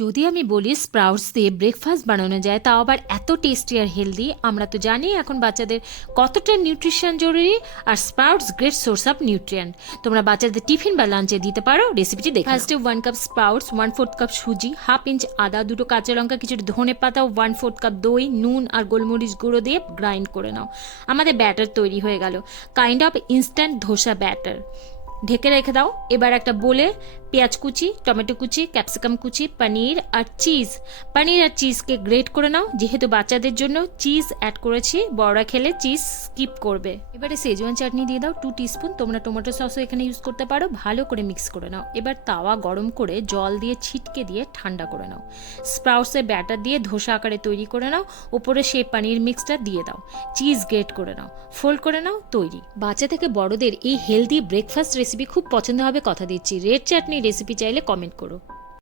যদি আমি বলি স্প্রাউটস দিয়ে ব্রেকফাস্ট বানানো যায়, তাও আবার এত টেস্টি আর হেলদি। আমরা তো জানি এখন বাচ্চাদের কতটা নিউট্রিশন জরুরি, আর sprouts great source of nutrient. তোমরা বাচ্চাদের টিফিন বা লাঞ্চে দিতে পারো। রেসিপিটি দেখো। ফার্স্টে 1 কাপ স্প্রাউটস, 1/4 কাপ সুজি, হাফ ইঞ্চ আদা, 2 কাঁচা লঙ্কা, কিছুটা ধনে পাতা, 1/4 কাপ দই, নুন আর গোলমরিচ গুঁড়ো দিয়ে গ্রাইন্ড করে নাও। আমাদের ব্যাটার তৈরি হয়ে গেল, kind of instant dosa batter. ঢেকে রেখে দাও। এবার একটা বলে পেঁয়াজ কুচি, টমেটো কুচি, ক্যাপসিকাম কুচি, পনির আর চিজকে গ্রেট করে নাও। যেহেতু বাচ্চাদের জন্য চিজ অ্যাড করেছি, বড়রা খেলে চিজ স্কিপ করবে। এবারে সেজওয়ান চাটনি দিয়ে দাও 2 টিস্পুন। তোমরা টমেটো সসও এখানে ইউজ করতে পারো। ভালো করে মিক্স করে নাও। এবার তাওয়া গরম করে জল দিয়ে ছিটকে দিয়ে ঠান্ডা করে নাও। স্প্রাউটসের ব্যাটার দিয়ে ধোসা আকারে তৈরি করে নাও। ওপরে সেই পনির মিক্সটা দিয়ে দাও। চিজ গ্রেট করে নাও, ফোল্ড করে নাও, তৈরি। বাচ্চা থেকে বড়দের এই হেলদি ব্রেকফাস্ট রেসিপি খুব পছন্দ হবে, কথা দিচ্ছি। রেড চাটনি রেসিপি চাইলে কমেন্ট করো।